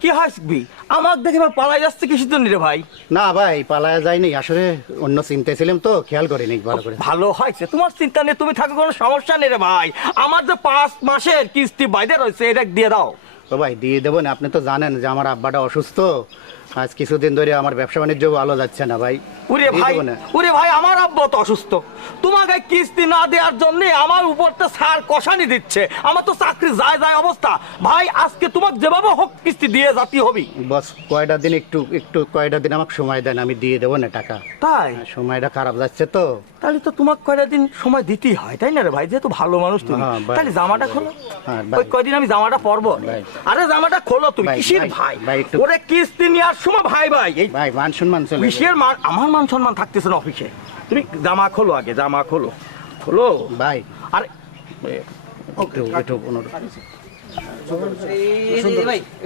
কি হাসবি? আমার দেখে ভাই পালাই যাচ্ছে কিসের জন্য রে ভাই? না ভাই পালায়া যায়নি, আসলে অন্য চিন্তায় ছিলাম তো, খেয়াল করিনি ভালো করে। ভালো হয়েছে, তোমার চিন্তা নেই, তুমি থাকো, কোনো সমস্যা নেই রে ভাই। আমার যে 5 মাসের কিস্তি বাইরে রয়েছে, এটা দিয়ে দাও। ও ভাই দিয়ে দেবো না, আপনি তো জানেন যে আমার আব্বাটা অসুস্থ, আজ কিছুদিন ধরে আমার ব্যবসা বাণিজ্য ভালো যাচ্ছে না ভাই। ওরে দিয়ে ভাই, দেবো না। ওরে ভাই, আমার আব্বা তো অসুস্থ, তোমাকে কিস্তি না দেওয়ার জন্য আমার উপর তো সার কষানি দিচ্ছে, আমার তো চাকরি যায় যায় অবস্থা। ভাই আজকে তোমাকে যেভাবে হোক কিস্তি দিয়ে জাতি হবি। বস কয়টা দিন একটু একটু কয়টা দিন আমাকে সময় দেন, আমি দিয়ে দেবো না টাকা। তাই? সময়টা খারাপ যাচ্ছে তো। তাহলে তো তোমাকে কয়টা দিন সময় দিতেই হয়, তাই না রে ভাই? যেহেতু ভালো মানুষ তুমি, হ্যাঁ, ভাই। তাহলে জামাটা খোলো। হ্যাঁ, ভাই। ওই কয়দিন আমি জামাটা পরবো। ভাই। আরে জামাটা খোলো তুমি, ভাই, কিসের ভাই, ভাই? ভাই, একটু- ওরে কিস্তি নেওয়ার সময় ভাই ভাই এই ভাই মান সম্মান চলে যাবে। কিসের মান? আমার মান সম্মান থাকতেছে না অফিসে। তুমি জামা খোলো, আগে জামা খোলো, খোলো। ভাই আরে একটু একটু অনুরোধ। ভাই